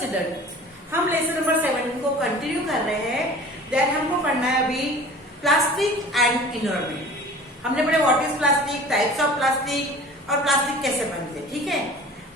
Student, हम lesson number 17 को continue कर रहे हैं। देन हमको पढ़ना है अभी प्लास्टिक एंड इन्वायरमेंट। हमने पढ़े what is plastic, types of plastic और प्लास्टिक कैसे बनते, ठीक है।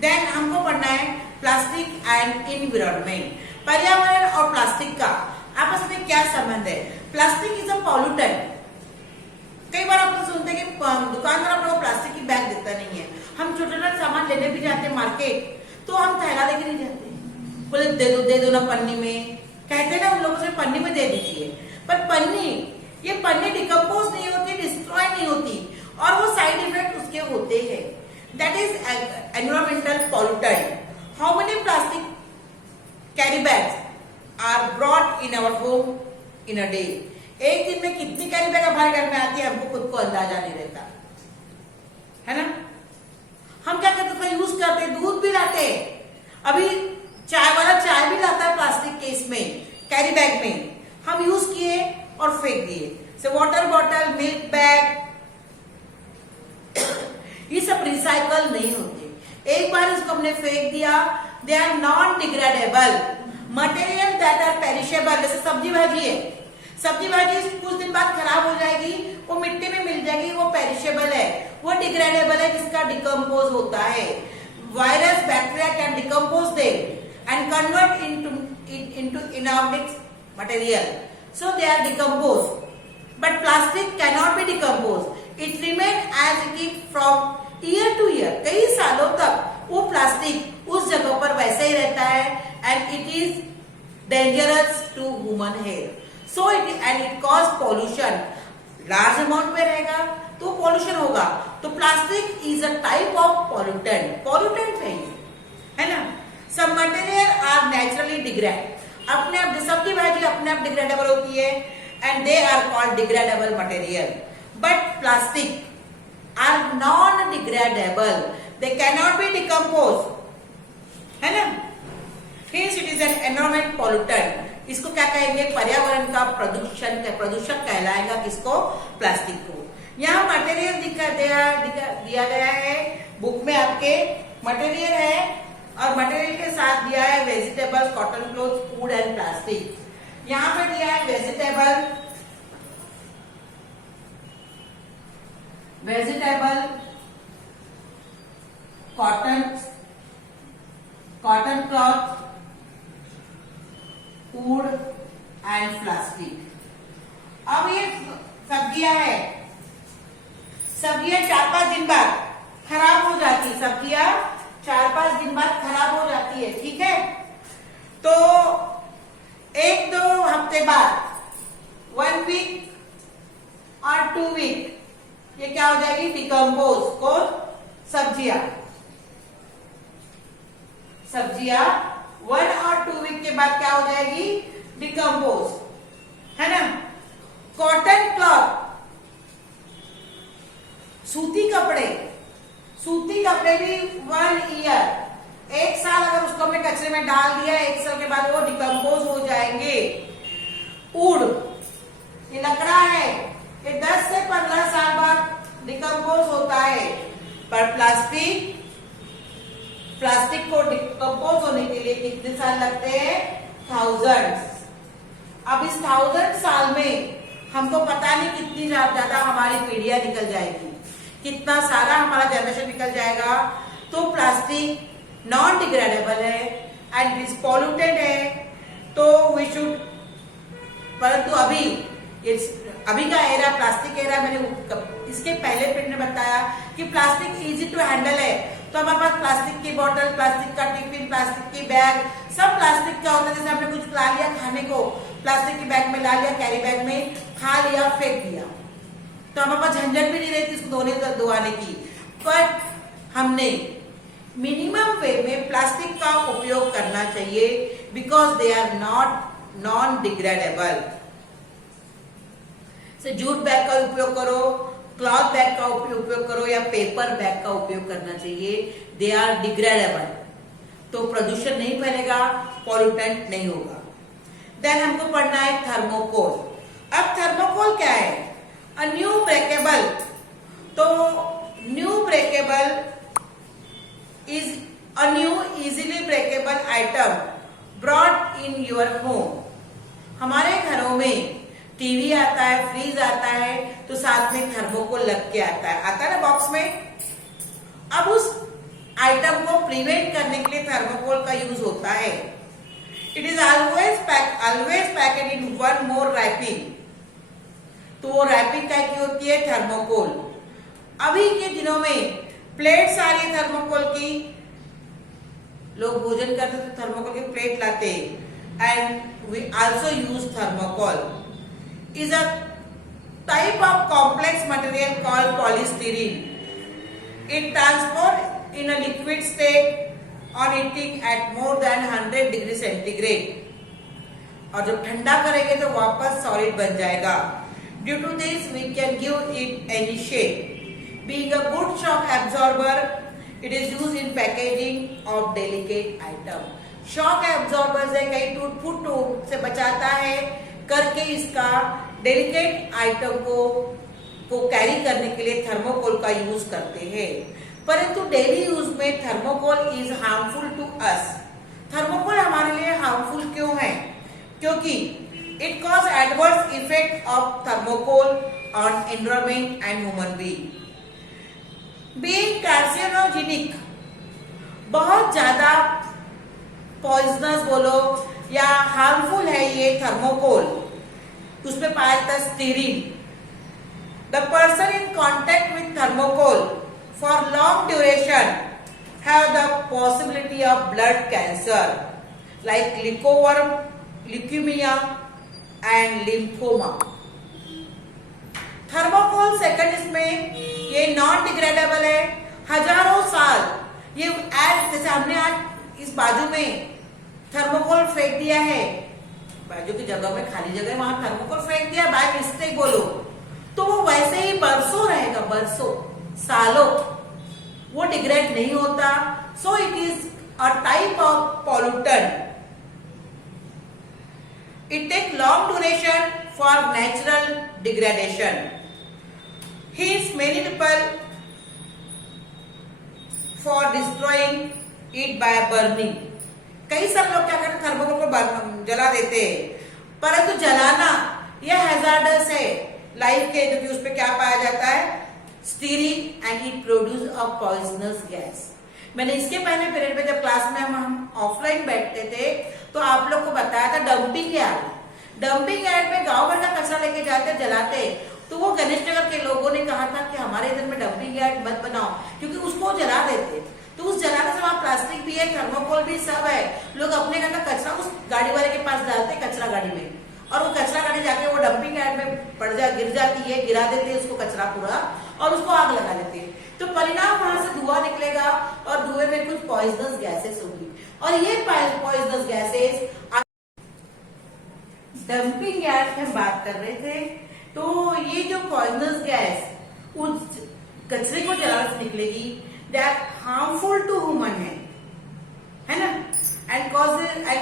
देन हमको पढ़ना है प्लास्टिक एंड इन्वायरमेंट। पर्यावरण और प्लास्टिक का आपस में क्या संबंध है। Plastic is a pollutant. कई बार आप सुनते हैं कि दुकानदार आप लोगों को प्लास्टिक की बैग देता नहीं है। हम छोटा छोटा सामान लेने भी जाते हैं मार्केट, तो हम थैला लेके नहीं जाते, बोले दे दो ना पन्नी में, कहते ना उन लोगों से पन्नी में दे दीजिए। पर ये पन्नी डिकम्पोज नहीं होती, डिस्ट्रॉय नहीं होती, और वो साइड इफेक्ट उसके होते हैं। That is environmental pollutant. How many plastic carry bags are brought in our home in a day. एक दिन में कितनी कैरी बैग हमारे घर में आती है हमको खुद को अंदाजा नहीं रहता, है ना। हम क्या करते थे, यूज करते, दूध भी लाते, अभी चाय वाला चाय भी लाता है प्लास्टिक के इसमें कैरी बैग में, हम यूज किए और फेंक दिए। से वाटर बॉटल, मिल्क बैग, ये सब रिसाइकल नहीं होते। एक बार इसको हमने फेंक दिया, they are non degradable material that are perishable. जैसे सब्जी भाजी है, सब्जी भाजी कुछ दिन बाद खराब हो जाएगी, वो मिट्टी में मिल जाएगी, वो पेरिशेबल है, वो डिग्रेडेबल है, जिसका डिकम्पोज होता है। Virus, bacteria can decompose them and convert into inorganic material, so they are decomposed, but plastic cannot be decomposed. It remain as it is from year to year. कई सालों तक वो प्लास्टिक उस जगह पर वैसे ही रहता है, and it is dangerous to human health. So it cause pollution. Large amount में रहेगा तो पॉल्यूशन होगा। तो plastic is a type of pollutant है ना। सब मटेरियल आर नेचुरली डिग्रेड। अपने आप सब्जी भाजी अपने आप डिग्रेडेबल होती है, and they are called degradable material. But plastic are non degradable, they cannot be decompose, है ना। Hence it is an environment pollutant. इसको क्या कहेंगे, पर्यावरण का प्रदूषक कहलाएगा किसको, प्लास्टिक को। यहाँ मटेरियल दिया गया है बुक में, आपके मटेरियल है, और मटेरियल के साथ दिया है vegetables, cotton cloth, food and plastic. यहाँ पे दिया है vegetable, cotton cloth, food and plastic. अब ये सब्जियां है, सब्जियां 4-5 दिन बाद खराब हो जाती है, सब्जियां 4-5 दिन बाद खराब हो जाती है, ठीक है। तो 1-2 हफ्ते बाद, 1 वीक और 2 वीक, ये क्या हो जाएगी, डिकम्पोज। को सब्जियां 1 और 2 वीक के बाद क्या हो जाएगी, डिकम्पोज, है ना। कॉटन क्लॉथ, सूती कपड़े भी 1 ईयर, 1 साल अगर उसको हमने कचरे में डाल दिया, 1 साल के बाद वो डिकम्पोज हो जाएंगे। वुड, ये लकड़ा है, ये 10 से 15 साल बाद डिकम्पोज होता है। पर प्लास्टिक को डिकम्पोज होने के लिए कितने साल लगते हैं, 1000। अब इस 1000 साल में हमको पता नहीं कितनी ज्यादा हमारी पीढ़ियां निकल जाएगी, कितना सारा हमारा जनरेशन निकल जाएगा। तो प्लास्टिक नॉन डिग्रेडेबल है एंड इज पॉल्यूटेड है, तो वी शुड, परंतु अभी का एरा प्लास्टिक एरा, मैंने इसके पहले पिंड में बताया कि प्लास्टिक इजी टू हैंडल है। तो हमारे पास प्लास्टिक की बोतल, प्लास्टिक का टिफिन, प्लास्टिक की बैग, सब प्लास्टिक का होता है। जैसे हमने कुछ ला लिया खाने को, प्लास्टिक की बैग में ला लिया, कैरी बैग में खा लिया, फेंक दिया, तो हमारे पास झंझट भी नहीं रहती इसको धोने की। बट हमने मिनिमम वे में प्लास्टिक का उपयोग करना चाहिए, because they are non degradable. Jute bag का उपयोग करो, क्लॉथ बैग का उपयोग करो, या पेपर बैग का उपयोग करना चाहिए, दे आर डिग्रेडेबल। तो प्रदूषण नहीं फैलेगा, पॉल्यूटेंट नहीं होगा। देन हमको पढ़ना है थर्मोकोल। अब थर्मोकोल क्या है, अ न्यू ब्रेकेबल। तो new breakable is a new easily breakable item brought in your home. हमारे घरों में टीवी आता है, फ्रीज आता है, तो साथ में थर्मोकोल लग के आता है ना बॉक्स में। अब उस आइटम को प्रिवेंट करने के लिए थर्मोकोल का यूज होता है। It is always packed in one more wrapping. तो वो रैपिंग क्या की होती है? थर्मोकोल। अभी के दिनों में प्लेट्स आ रही है थर्मोकोल की, लोग भोजन करते तो थर्मोकोल की प्लेट लाते, and we also use thermocol. Is a type of complex material called polystyrene. It transport in a liquid state on heating at more than 100 degree centigrade, और जब ठंडा करेंगे तो वापस सॉलिड बन जाएगा। Due to this we can give it any shape. Being a good shock absorber, it is used in packaging of delicate item. Shock absorber से कहीं टूट फूट से बचाता है करके इसका डेलिकेट आइटम को कैरी करने के लिए थर्मोकोल का यूज करते हैं। परंतु डेली यूज में thermocol is harmful to us. Thermocol हमारे लिए हार्मफुल क्यों है? क्योंकि it cause adverse effect of thermocol on environment and human being carcinogenic, बहुत ज्यादा पॉइजनस बोलो या हार्मफुल है ये थर्मोकोल। उसमें पाया जाता है styrene. The person in contact with thermocol for long duration have the possibility of blood cancer like liquorworm, leukemia and lymphoma. Thermocol second इसमें ये नॉन डिग्रेडेबल है। हजारों साल ये जैसे हमने आज इस बाजू में थर्मोकोल फेंक दिया है, बाजू की जगह में खाली जगह वहां थर्मोकोल फेंक दिया बाय मिस्टेक बोलो, तो वो वैसे ही बरसों रहेगा, बरसों सालों, वो डिग्रेड नहीं होता। So it is a type of pollutant. It take long duration for natural degradation. Hence many people for destroying it by burning. कई सारे लोग क्या करते, थर्मोकोल को जला देते हैं, परंतु जलाना यह हैजार्डस है लाइफ के, क्योंकि उसमें क्या पाया जाता है? Styrene, and it produce a poisonous gas. मैंने इसके पहले पीरियड में जब क्लास में हम ऑफलाइन बैठते थे तो आप लोग को बताया था डंपिंग यार्ड। डंपिंग यार्ड में गांव भर का कचरा लेके जाते जलाते, तो वो गणेश नगर के लोगों ने कहा था कि हमारे इधर में डंपिंग यार्ड मत बनाओ, क्योंकि उसको जला देते। तो उस जलाने से वहां प्लास्टिक भी है, थर्मोकोल भी, सब है। लोग अपने घर का कचरा उस गाड़ी वाले के पास डालते, कचरा गाड़ी में, और वो कचरा गाड़ी जाके वो डंपिंग यार्ड में गिर जाती है, गिरा देते हैं उसको कचरा पूरा, और उसको आग लगा देते हैं। तो परिणाम वहां से धुआं निकलेगा और धुएं में कुछ पॉइजनस गैसेस होगी, और ये पॉइजनस गैसेस डंपिंग यार्ड की हम बात कर रहे थे। तो ये जो पॉइजनस गैस उस कचरे को जलाने से निकलेगी, दैट हार्मफुल टू ह्यूमन है ना, and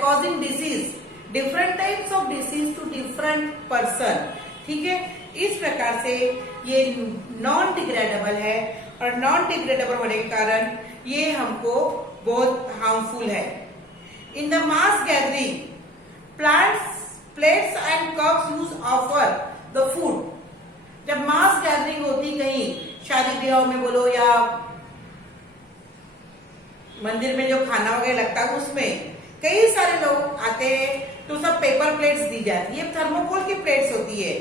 causing disease, different types of disease to different person. ठीक है, इस प्रकार से ये नॉन डिग्रेडेबल है, और नॉन डिग्रेडेबल होने के कारण ये हमको बहुत हार्मफुल है। In the mass gathering plates and cups use offer the food. जब मास गैदरिंग होती कहीं शादी ब्याह में बोलो या मंदिर में जो खाना वगैरह लगता है उसमें कई सारे लोग आते हैं, तो सब पेपर प्लेट्स दी जाती है, थर्मोकोल की प्लेट्स होती है।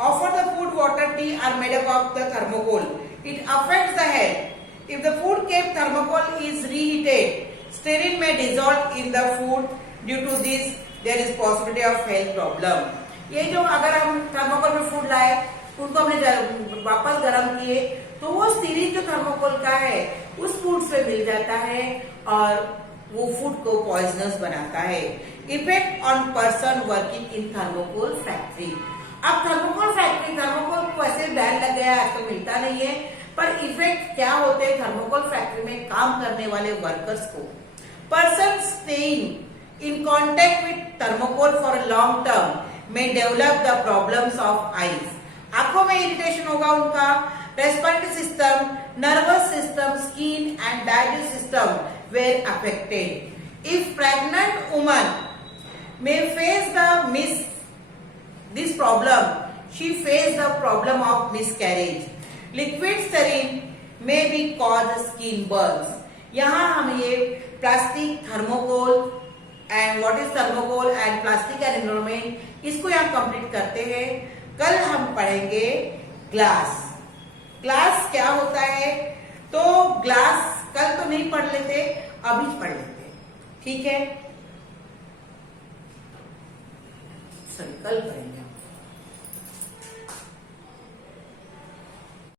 Offer the food, water, tea are made up of the thermocol. It affects the health. If the food kept thermocol is reheated, styrene may dissolve in the food. Due to this there is possibility of health problem. ये जो अगर हम thermocol में food लाए, उनको हमने वापस गर्म किए, तो वो स्टीरीन जो थर्मोकोल का है उस फूड से मिल जाता है और वो फूड को पॉइजनस बनाता है। Effect on person working in thermocol factory. अब थर्मोकोल फैक्ट्री, थर्मोकोल को ऐसे बैन लग गया, आजकल मिलता नहीं है, पर इफेक्ट क्या होते हैं थर्मोकोल फैक्ट्री में काम करने वाले वर्कर्स को? Person staying in contact with thermocol for a long term में develop the problems of eyes. आंखों में इरिटेशन होगा उनका, respiratory system, nervous system, skin and digestive system were affected. If pregnant woman may face this problem. She faced the problem of miscarriage. Liquid saline may be cause skin burns. यहाँ हम ये plastic thermocol and what is thermocol and plastic and environment, इसको यहाँ complete करते हैं। कल हम पढ़ेंगे ग्लास। ग्लास क्या होता है, तो ग्लास कल तो नहीं पढ़ लेते, अभी पढ़ लेते, ठीक है? सॉरी, कल पढ़ेंगे।